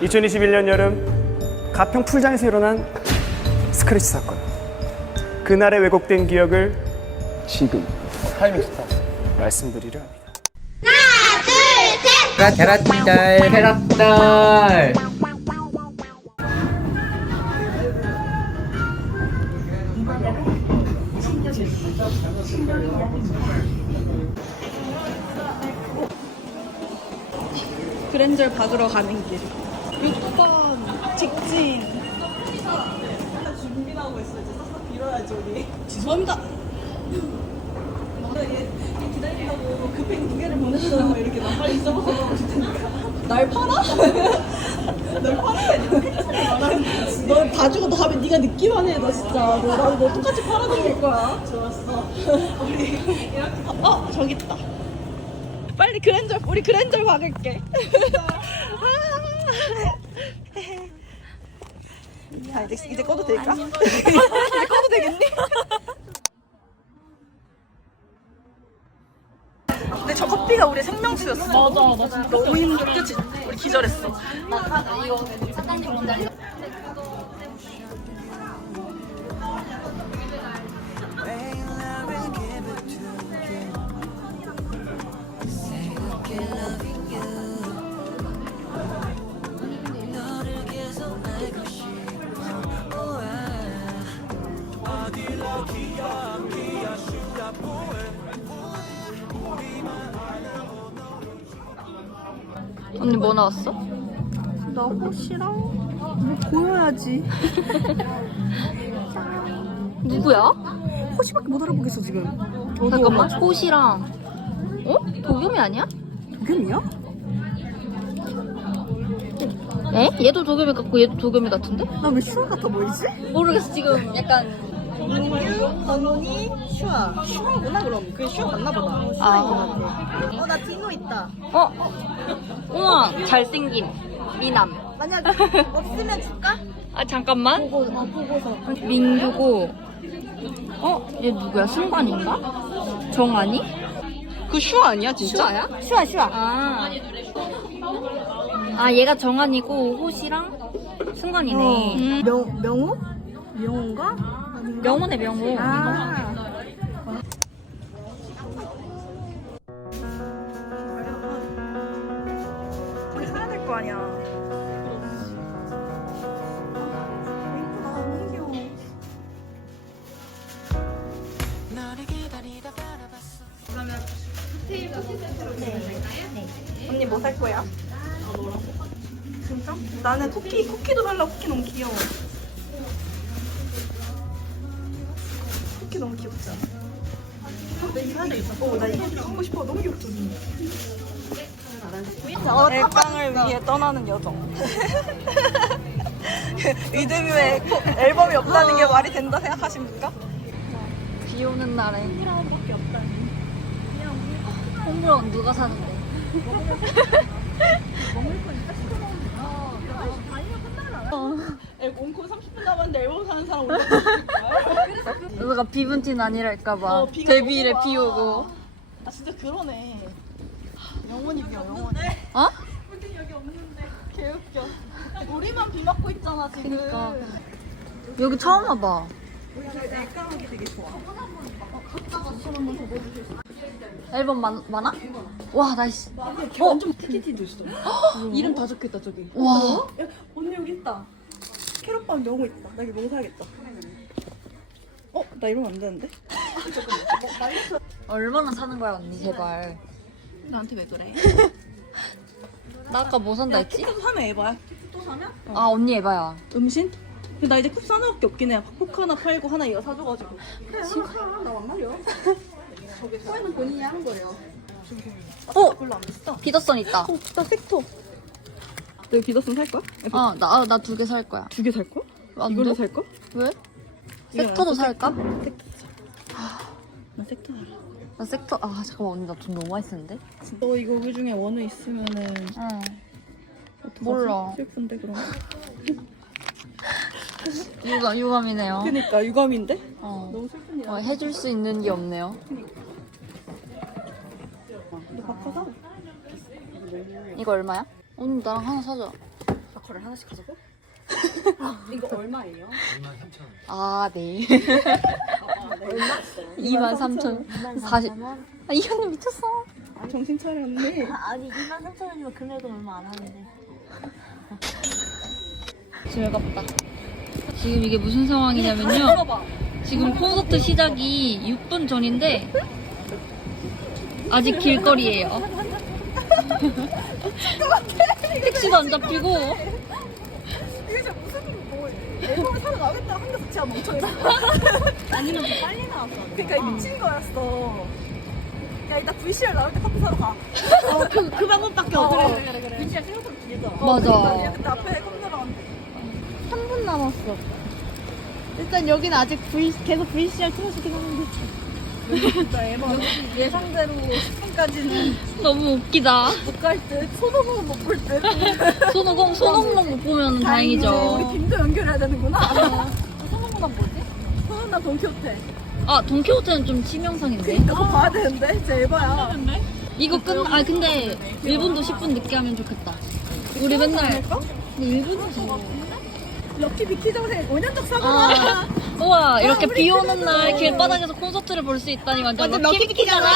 2021년 여름 가평 풀장에서 일어난 스크래치 사건. 그날의 왜곡된 기억을 지금 타이밍 스타 말씀드리려 합니다. 계란달 계란달 그랜저 박으러 가는 길. 6번 직진. 준비하고 있어. 이제 싹싹 빌어야지 우리. 죄송합니다. 얘 급행 두 개를 보냈어. 이렇게 나 빨리 가고 싶으니까. 날 팔아? 널 거지. 널 봐주고 너 하면 네가 느끼만 해. 너 진짜. 너, 나도 너 똑같이 팔아넘길 거야. 좋았어. 우리 이렇게. 어, 저기 있다. 빨리 그랜저 우리 그랜저 박을게. 아 이제 이제 꺼도 될까? 이제 꺼도 되겠니? 근데 저 커피가 우리 생명수였어. 맞아, 나 진짜 너무 힘들어. 그치? 우리 기절했어. 언니 뭐 나왔어? 나 호시랑 뭐 보여야지. 누구야? 호시밖에 못 알아보겠어 지금. 잠깐만 호시랑 어? 도겸이 아니야? 도겸이야? 에? 얘도 도겸이 같고 얘도 도겸이 같은데? 나 왜 슈아 같아 보이지? 모르겠어 지금 약간 민규, 건훈이, 슈아. 슈아구나 그럼. 그 슈아 맞나 보다. 슈아인 것 같아. 어, 나 디노 있다. 어? 우와 잘생긴 미남 만약 없으면 줄까? 아 잠깐만 보고, 아, 보고서. 민규고 어? 얘 누구야? 승관인가? 정한이? 그 슈아 아니야 진짜? 슈아야? 슈아, 슈아. 아. 아 얘가 정한이고 호시랑 승관이네 음. 명, 명호? 명호인가? 아닌가? 명호네 명호 아. 나는 쿠키, 쿠키도 살라. 쿠키 너무 귀여워. 쿠키 너무 귀엽지 않아? 어, 나 이거 하나 있어. 어, 나 이거 갖고 싶어. 너무 귀엽죠? 앨방을 위해 떠나는 여정. 이드뮤에 코- 앨범이 없다는 게 말이 된다 생각하십니까? 비 오는 날에 홈런 누가 사는데? 앨범 30분 남았는데 앨범 사는 사람 올려. 누가 비분틴 아니랄까봐 어, 비가 데뷔일에 너무 비 와. 오고 아 진짜 그러네. 영원히 비어 영원히. 어? 여기 없는데 개웃겨. 우리만 비 맞고 있잖아 지금. 그니까. 여기 처음 와봐 우리 그 앨범 많, 많아? 와 나이스 완전 TTT도 있어. 이름 다 적혀있다 저기. 와 야, 언니 여기 있다. 캐럿밤 명호 있다. 나 이거 너무 사야겠다. 어? 나 이러면 안 되는데? 얼마나 사는 거야 언니 제발 나한테 왜 그래? 나 아까 뭐 산다 했지? 또 사면 에바야. 또 사면? 아 언니 에바야 음신? 근데 나 이제 쿱스 하나밖에 없긴 해. 팝 하나 팔고 하나 이거 사줘가지고. 그래, 하나 사. 나안 말려. 저기 사는 본인이 하는 거래요. 어! 별로 안 비싸. 비더선 있다 어, 나 섹터. 너 비더슨 살 거야? 어나 나 두 개 살 거야 두 개 살 거야? 안 이걸로 돼? 살 거야? 왜? 이건 섹터도 안 살까? 섹터 사. 나 섹터 살아. 나 섹터 아 잠깐만 언니 나 돈 너무 많이 쓰는데? 너 이거 그 중에 원우 있으면은 응? 몰라. 슬픈데 그럼. 유감, 유감이네요 그니까 유감인데? 어. 너무 슬픈 일. 어, 해줄 수 있는 게 없네요 너 바꿔서. 이거 얼마야? 언니 나랑 하나 사자 마커를 하나씩 가져고? 이거 얼마예요? 아, 네. 얼마? 2만 3천. 40. 아, 이 언니 미쳤어. 아, 정신 차렸네. 아니 2만 3천 원이면 금액은 얼마 안 하는데 즐겁다. 지금 이게 무슨 상황이냐면요. 지금 콘서트 시작이 6분 전인데 아직 길거리예요. 택시도 안 잡히고 이게 진짜 무슨 뭐 앨범을 사러 나겠다 한게 자체가 멍청이다. 아니면 더 빨리 나왔어. 그러니까 이 미친 거였어. 야 이따 VCR 나올 때 커피 사러 가. 그, 그 방법밖에 어, 없어 그래 그래 그래. VCR 생각보다 길다. 맞아. 야 그때 앞에 컴 들어갔는데. 3분 남았어 일단 여기는 아직 v, 계속 VCR 틀어주긴 하는데 진짜 앨범 예상대로 10분까지는 너무 웃기다. 못 갈 듯. 소동은 못볼 듯. 손오공 손오공 못 보면 우리 다행이죠. 김도 연결해야 되는구나. 소동보다 뭐지? 소동나 돈키호테. 아 돈키호테는 좀 치명상인데. 그거 봐야 되는데 제 에바야. 이거 끝. 아 근데 1분도 10분 늦게 하면 좋겠다. 우리 맨날 근데 1분이지. 럭키 비키 정생 5년적 사고라. 아, 우와 이렇게 비 오는 날 길바닥에서 콘서트를 볼 수 있다니 완전 럭키 비키잖아.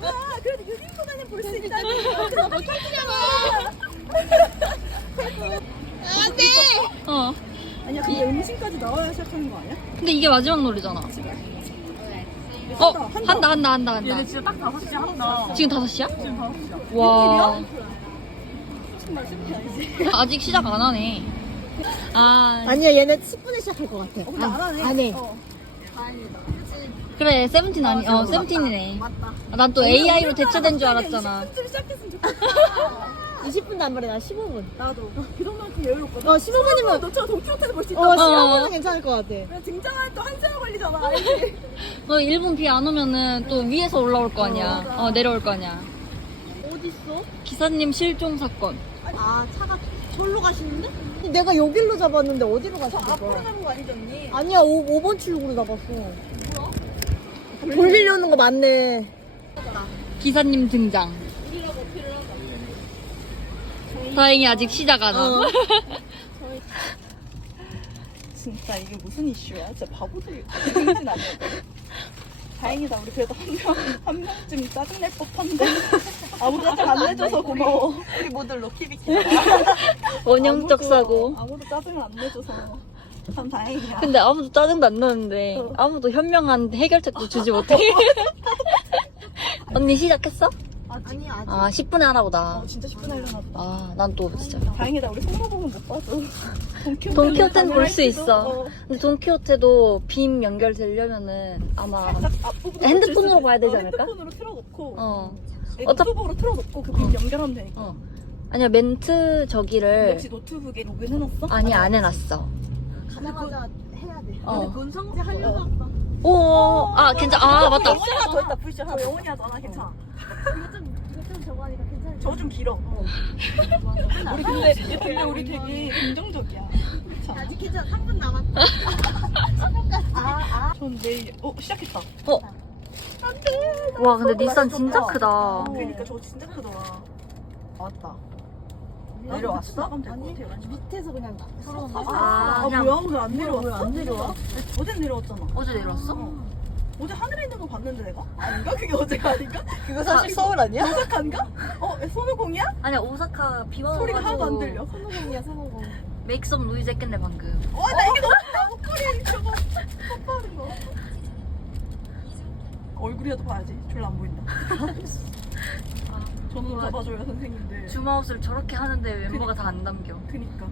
와, 그래도 유진보다는 볼 수 있다니. 그거 럭키잖아. 어. 아니야, 근데 음식까지 나와야 시작하는 거 아니야? 근데 이게 마지막 노래잖아. 어 한다 한다 한다 한다. 진짜 딱 5시 한다. 지금 5시야? 지금 5시야. 와. 아직 시작 안 하네. 아 아니야 얘네 10분에 시작할 것 같아 어, 근데 안 하네. 안 해. 어. 다행이다. 그래 세븐틴 아니 어 세븐틴이네. 난또 AI로 대체된 줄 알았잖아. 20분쯤 시작했으면 좋겠다. 20분도 안 말해 나 15분 나도. 그동만큼 여유롭거든. 어 15분이면 너처럼 동키호테도 볼 수 있다. 어 어. 15분은 괜찮을 것 같아 등장할 또 한 시간 걸리잖아. 너 일본 비 안 오면은 또 위에서 올라올 거 아니야. 어 내려올 거 아니야. 어딨어? 기사님 실종 사건. 아 차가 절로 가시는데? 내가 여길로 잡았는데 어디로 가시는 앞으로 거야? 잡은 거 아니지 언니? 아니야 5, 5번 출구로 잡았어 뭐야? 돌리려는 거 맞네 기사님 등장. 다행히 아직 시작 안 함. 어. 진짜 이게 무슨 이슈야? 진짜 바보들 아니야? 다행이다 우리 그래도 한 명 한 명쯤 짜증낼 법한데 아무도 짜증 안 내줘서 고마워. 우리 모두 럭키비키야. 원형적 사고. 아무도 짜증을 안 내줘서 참 다행이야. 근데 아무도 짜증도 안 나는데 어. 아무도 현명한 해결책도 주지 못해. 언니 시작했어? 아직 아니 아직 아 10분에 하나 보다. 어, 진짜 10분 하려나 보다. 아 난 또 진짜. 다행이다 우리 손오공은 못 봐도 돈키호테는 돈키호테는 볼수 가능할지도. 있어. 어. 근데 돈키호테도 빔 연결되려면은 아마 앞부분 핸드폰으로 봐야 되지 않을까? 핸드폰으로 틀어놓고 어. 노트북으로 틀어놓고 그빈 연결하면 되니까. 어. 아니야 멘트 저기를 혹시 노트북에 로그인 해놨어? 아니 안 해놨어. 가자마자 해야 돼 어. 이제 하려고 한다 오. 아 괜찮. 아 맞다. 영원히 하나 더 있다 하나 영원히 하잖아 괜찮아 이거 좀 저거 하니까 괜찮을 저거 좀 길어. 우리 근데 근데 우리 되게 긍정적이야. 아직 괜찮아. 3분 남았다. 전 내일 어 시작했다. 어. 와 근데 닛산 진짜 크다. 그러니까 저거 진짜 크더라. 왔다. 내려왔어? 될것 같아 왠지 밑에서 그냥 아, 아, 그냥- 뭐야? 오늘 안 내려왔어? 왜안 내려와? 어제 내려왔잖아. 어제 내려왔어? 어 제 하늘에 있는 거 봤는데 내가? 아닌가? 그게 어제가 아닌가? 그거 사실 서울 아니야? 오사카인가? 어? 손오공이야? 아니야 오사카 비 와서 소리가 하나도 안 들려 손오공이야 손오공 메이크 썸 노이즈 했겠네 방금. 와, 나 이게 너무 나 목걸이 저거 뽀뽀하는 거. 얼굴이라도 봐야지. 졸라 안 보인다. 저는 잡아줘요 선생님들. 줌아웃을 저렇게 하는데 멤버가 다안 담겨. 그니까.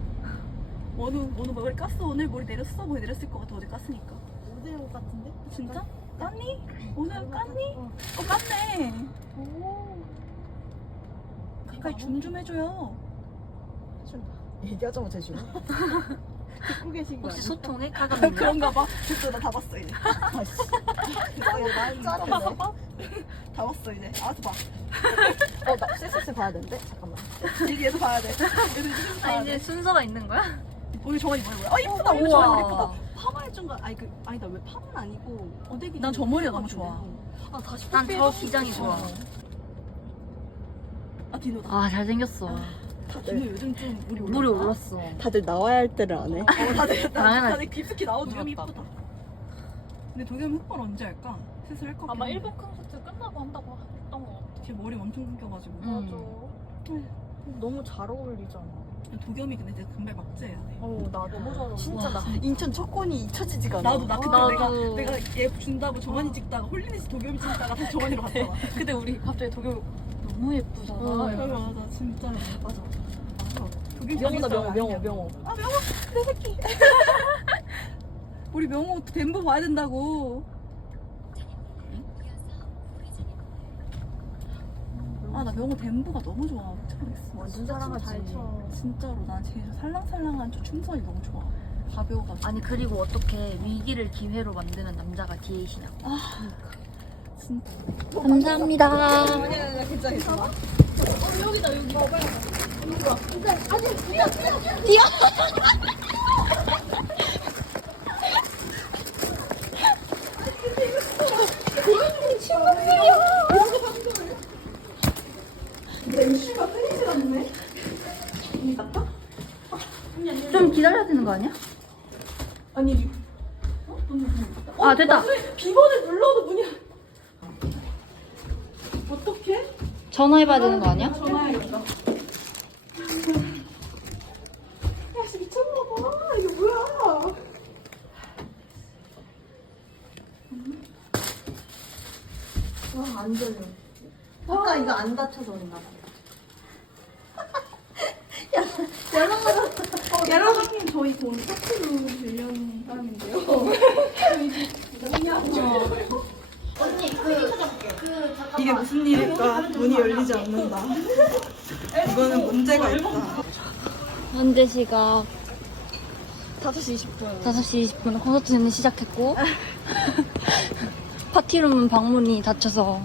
원우 원우 머리 깠어 오늘 머리 내렸어 머리 내렸을 것 같아 어제 깠으니까. 오대오 같은데? 진짜? 깠니? 오늘 깠니? 어 깠네. 오. 가까이 줌 좀 해줘요. 얘기하자마자 해줘 듣고 계신 거 혹시 아니야? 소통해? 가감 그런가 봐. 됐어 나다 봤어 이제. 짜증나 다 봤어 이제. 알아서 봐. 어나 셀세스 봐야 되는데? 잠깐만 얘도 얘도 봐야 돼. 얘도 지금 아 봐야 이제 돼. 순서가 있는 거야? 오늘 저번이 뭐야 뭐야? 아 이쁘다 오늘 저번이 우와. 이쁘다. 줄 아니 그 아니다 왜 파마는 아니고 어데기 난 저 머리가 너무 좋아. 아 다시 난 저 기장이 좋아. 아 디노다. 아 잘생겼어. 근데 요즘 좀 물이 올라. 물이 올랐어. 다들 나와야 할 때를 안 해. 어, 다들 당연하지. 다들 깊숙이 나오고 도겸이 이쁘다. 근데 도겸이 흑발 언제 할까? 슬슬 할것 같아. 아마 일본 콘서트 끝나고 한다고 했던 것 같아. 걔 머리 엄청 끊겨가지고. 음. 너무 잘 어울리잖아. 도겸이 근데 내가 금발 막지해야 돼. 어, 나 너무 잘 진짜 나 인천 첫 건이 잊혀지지가 않아. 나도 나 그때 나도. 내가 내가 얘 준다고 정한이 찍다가 홀리네스 도겸이 찍다가 다시 정한이로 갔잖아. 근데 우리 갑자기 도겸 너무 예쁘잖아. 어, 맞아 맞아 진짜 맞아. 맞아. 도겸이 명호다 명호 명호. 명호. 아 명호 내 새끼. 우리 명호 덴버 봐야 된다고. 아 나 명호 덴버가 너무 좋아. 미쳐버리겠어. 완전 사랑하지. 진짜로 난 제일 살랑살랑한 저 춤선이 너무 좋아. 가벼워가지고. 아니 그리고 어떻게 위기를 기회로 만드는 남자가 디에이시냐. 진짜. 감사합니다. 좀 기다려야 되는 거 아니야? 아니 아 됐다. 비번을 눌러도 문이 어떻게? 전화해봐야 되는 거 아니야? 전화해야겠다. 야 씨 미쳤나 봐. 이거 뭐야? 안 들려. 아까 이거 안 다쳐서 그런가 봐. 여러분님 저희 돈 파티로 빌렸다는데요. 이게 무슨 일일까? 문이 열리지 않는다. 이거는 문제가 있다. 현재 시각 5시 20분. 5시 20분 콘서트는 시작했고 파티룸 방문이 닫혀서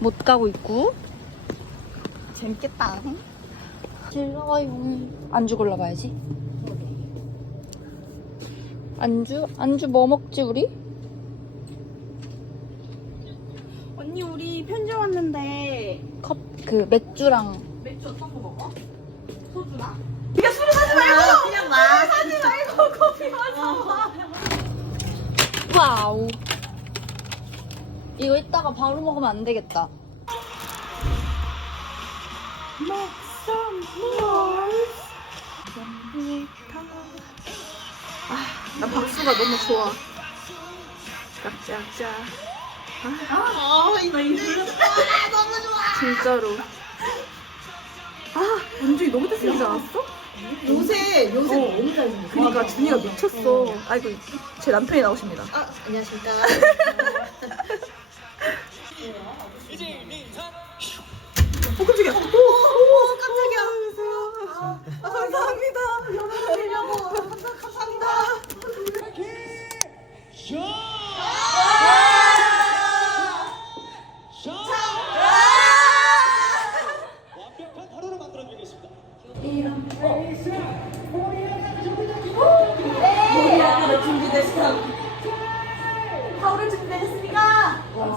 못 가고 있고 재밌겠다. 즐거워요 안주 골라봐야지 안주? 안주 뭐 먹지 우리? 언니 편지 왔는데 컵 그 맥주랑 맥주 어떤 거 먹어? 소주나? 그냥 마. 와우 이거 이따가 바로 먹으면 안 되겠다 나 박수가 너무 좋아. 짝짝짝. 아, 이거 이거 너무 좋아. 진짜로. 아, 은준이 너무 잘생기지 않았어? 요새 요새 어. 너무 잘 먹어. 그니까 준이가 미쳤어. 아이고, 제 남편이 나오십니다. 아 안녕하십니까.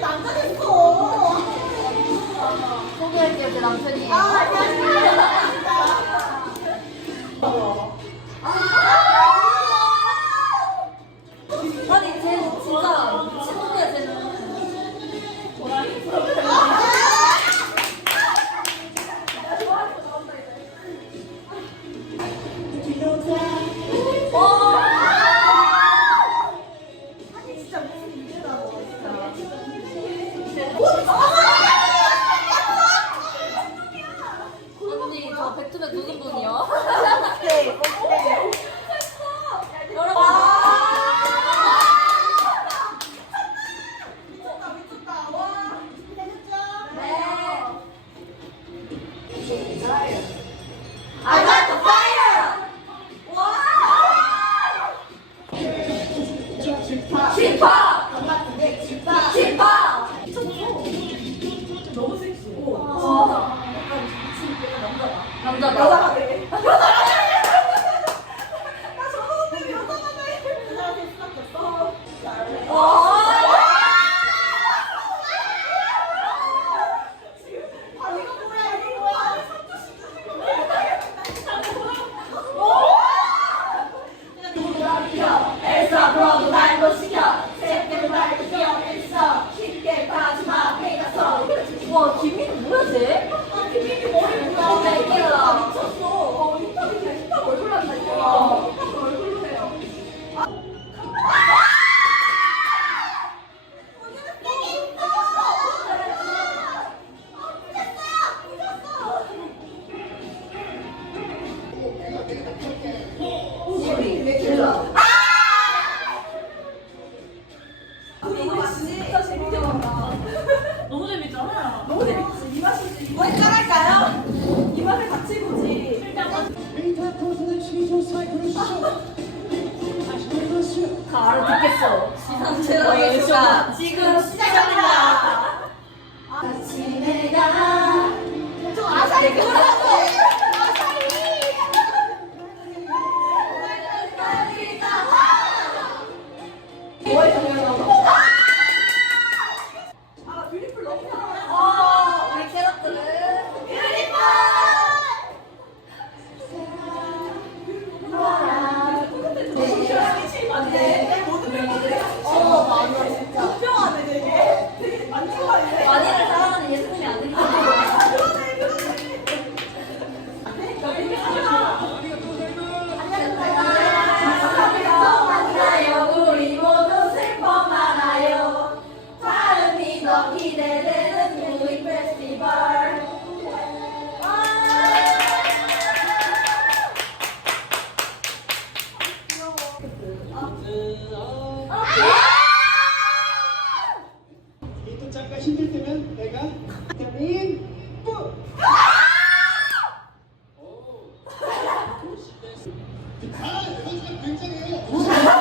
남자 됐어. 소개할게요, 제 남편이. 아, 안녕하세요. get desire. 아, 그 선수가 굉장해요. 어?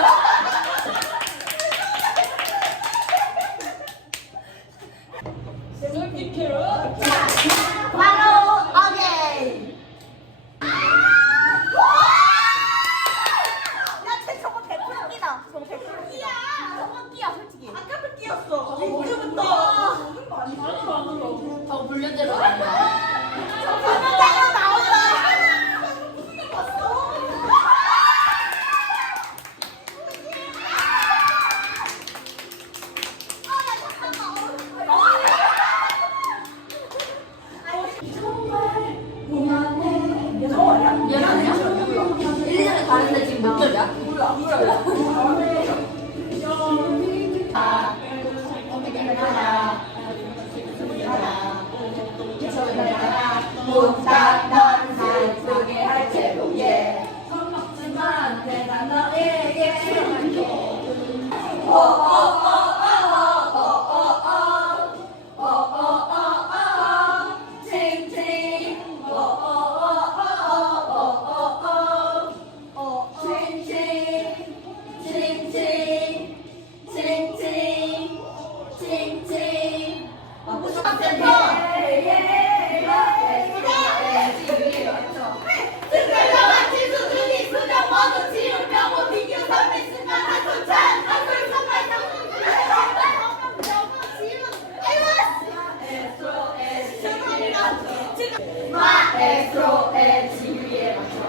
엑소의 지위에 맞춰.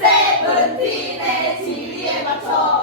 세븐틴의 지위에 맞춰.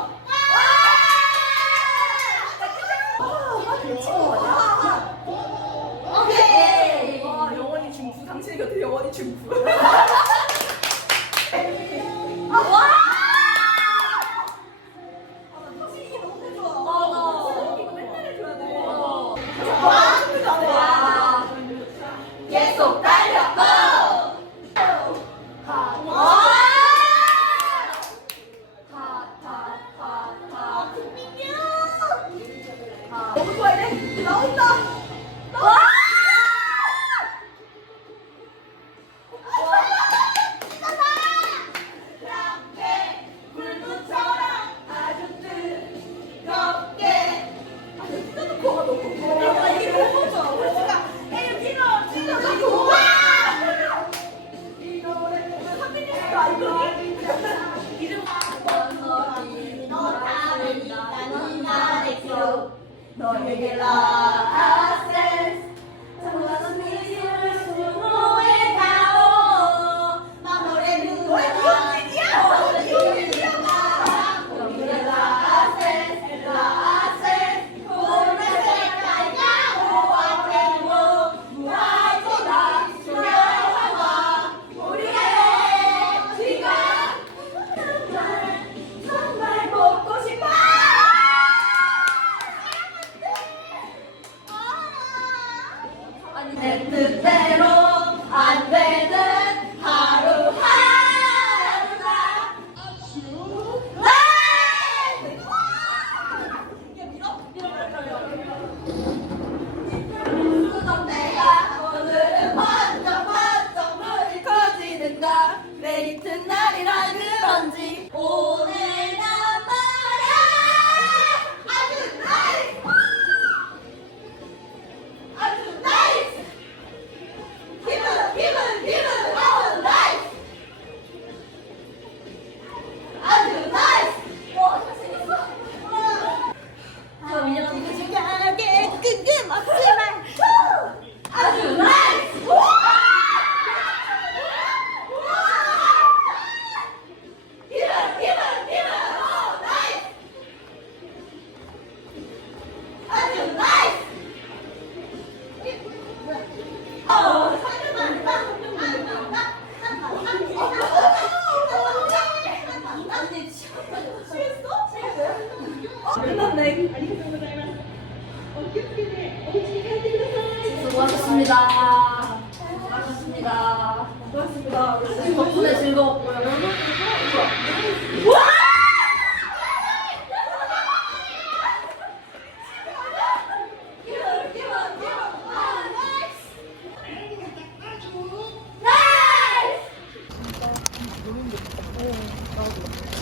수고하셨습니다.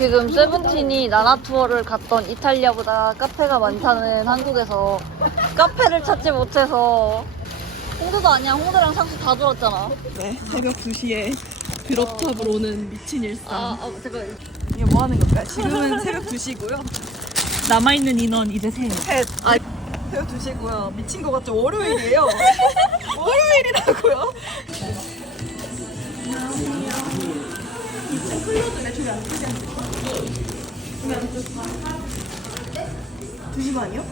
지금 세븐틴이 나나 투어를 갔던 이탈리아보다 카페가 많다는 한국에서 카페를 찾지 못해서 홍대도 아니야 홍대랑 상수 다 돌았잖아 네, 새벽 2시에 드롭탑으로 오는 미친 일상. 아, 아 잠깐 이게 뭐 하는 걸까요? 지금은 새벽 2시고요. 남아있는 인원 이제 셋. 셋. 아, 새벽 2시고요. 미친 거 같죠? 월요일이에요. 월요일이라고요. 두시 반이요?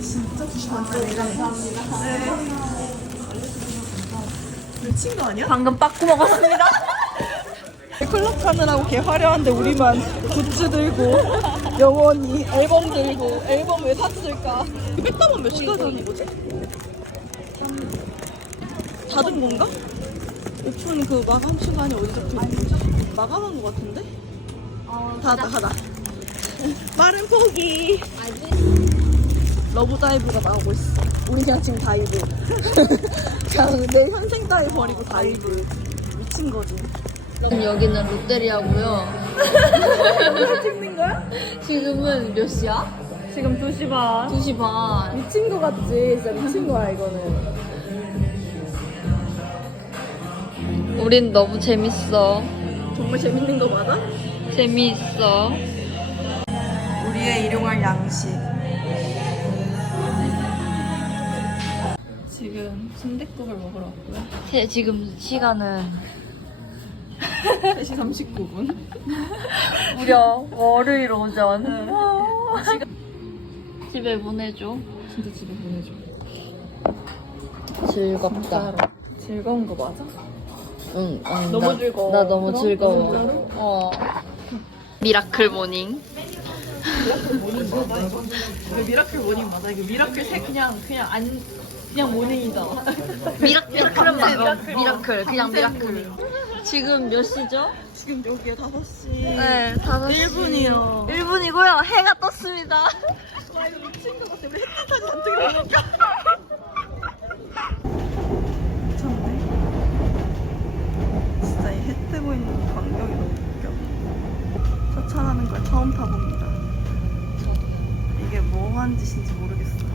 진짜 2시 반까지 감사합니다. 네. 미친 거 아니야? 방금 빠꾸 먹었습니다 클럽 하느라고 걔 화려한데 우리만 굿즈 들고 영원히 앨범 들고 앨범 왜 샀을까? 백다만 몇 시까지 하는 거지? 닫은 건가? 오픈 그 마감 시간이 어디 적혀 있는 거지? 마감한 거 같은데? 닫아 닫아 빠른 포기 러브 다이브가 나오고 있어 우리 그냥 지금 다이브 그냥 내 현생 따위 버리고 다이브 미친 거지 지금 여기는 롯데리아고요. 찍는 거야? 지금은 몇 시야? 지금 2시 반 2시 반. 미친 거 같지? 진짜 미친 거야 이거는 우린 너무 재밌어. 정말 재밌는 거 맞아? 재미있어. 우리의 일용할 양식 지금 순댓국을 먹으러 왔고요 제, 지금 시간은 3시 39분 무려 월요일 오전. 집에 보내줘. 진짜 집에 보내줘 즐겁다. 즐거운 거 맞아? 응, 응, 너무 나, 즐거워. 나 너무 그럼? 즐거워. 진짜로? 어. 미라클 모닝. 왜 미라클 모닝 맞아? 이거 미라클 새 그냥 그냥 안 그냥 모닝이다 미라, 미라클은 맞아. 미라클. 그냥 미라클. 지금 몇 시죠? 지금 여기에 5시 네, 5시. 1분이요 1분이고요. 해가 떴습니다. 와 이거 미친 거 같아 우리 햇빛까지 안 찍으니까 미쳤네 진짜 이 해 뜨고 있는 광경이 너무 웃겨 저 차라는 걸 처음 타봅니다. 이게 뭐 하는 짓인지 모르겠어